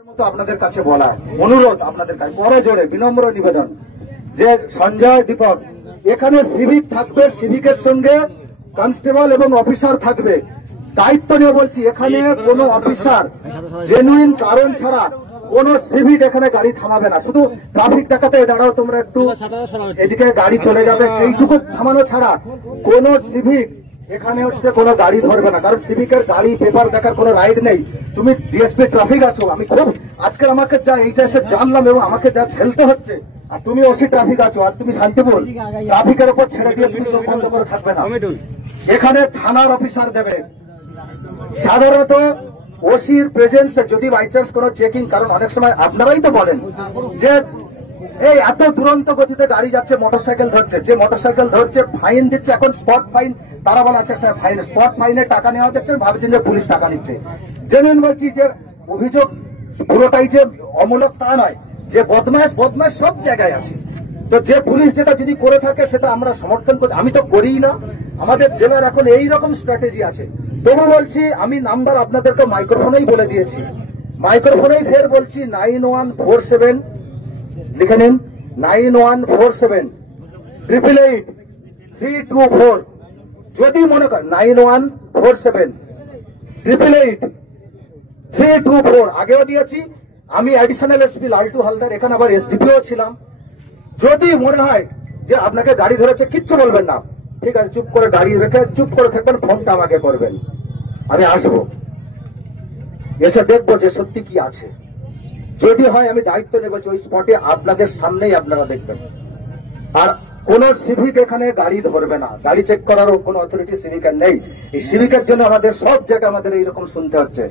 মতো আপনাদের কাছে বলা অনুরোধ, আপনাদের কাছে বড় জোরে বিনম্র নিবেদন যে সঞ্জয় দীপক এখানে সিভিক থাকবে, সিভিকের সঙ্গে কনস্টেবল এবং অফিসার থাকবে। দায়িত্ব নিয়ে বলছি, এখানে কোন অফিসার জেনুইন কারণ ছাড়া কোন সিভিক এখানে গাড়ি থামাবে না। শুধু ট্রাফিক দেখাতে দাঁড়াও তোমরা একটু, এদিকে গাড়ি চলে যাবে, সেইটুকু থামানো ছাড়া কোন সিভিক এখানে হচ্ছে কোনো গাড়ি ধরবে না। কারণ সিভিকের গাড়ি পেপার দেখার কোনো রাইট নেই। তুমি ডিএসপি ট্রাফিক আছো, আমি খুব আজকে আমাকে যা এইটা এসে জানলাম এবং আমাকে যা ঝেলতে হচ্ছে, আর তুমি ওসি ট্রাফিক আছো আর তুমি শান্তিপুর ট্রাফিকের উপর ছেড়ে দিয়ে তুমি চোখ বন্ধ করে থাকবে না। এখানে থানার অফিসার দেবে। সাধারণত ওসির প্রেজেন্সে যদি বাই চান্স কোনো চেকিং, কারণ অনেক সময় আপনারাই তো বলেন যে এই এত দুরন্ত গতিতে গাড়ি যাচ্ছে, মোটরসাইকেল ধরছে, যে মোটরসাইকেল ধরছে ফাইন দিচ্ছে, এখন স্পট ফাইন তারা বলে আছে স্যার ফাইন, স্পট ফাইনের টাকা নেওয়া দেখছেন, ভাবছেন যে পুলিশ টাকা নিচ্ছে। জেনুইন বলছি যে অভিযোগ পুরোটাই যে অমূলক তা নয়, যে বদমাশ সব জায়গায় আছে। তো যে পুলিশ যেটা যদি করে থাকে সেটা আমরা সমর্থন করি, আমি তো করিই না। আমাদের জেলার এখন এইরকম স্ট্র্যাটেজি আছে। তবু বলছি, আমি নাম্বার আপনাদেরকে মাইক্রোফোনেই বলে দিয়েছি, মাইক্রোফোনেই ফের বলছি 9147 লিখে নিন, 9147888324। যদি মনে করেন 9147888324, আগেও দিয়েছি। আমি অ্যাডিশনাল এসপি লালটু হালদার, এখানে আবার এসডিপিও ছিলাম। যদি মনে হয় যে আপনাকে গাড়ি ধরেছে, কিচ্ছু বলবেন না, ঠিক আছে, চুপ করে দাঁড়িয়ে রেখে চুপ করে থাকবেন, ফোনটা আমাকে করবেন, আমি আসবো, এসে দেখবো যে সত্যি কি আছে। যদি হয় আমি দায়িত্ব নেব যে ওই স্পটে আপনাদের সামনেই আপনারা দেখবেন। আর কোন সিভিক এখানে গাড়ি ধরবে না, গাড়ি চেক করারও কোন অথরিটি সিভিকের নেই। এই সিভিকের জন্য আমাদের সব জায়গায় আমাদের এইরকম শুনতে হচ্ছে।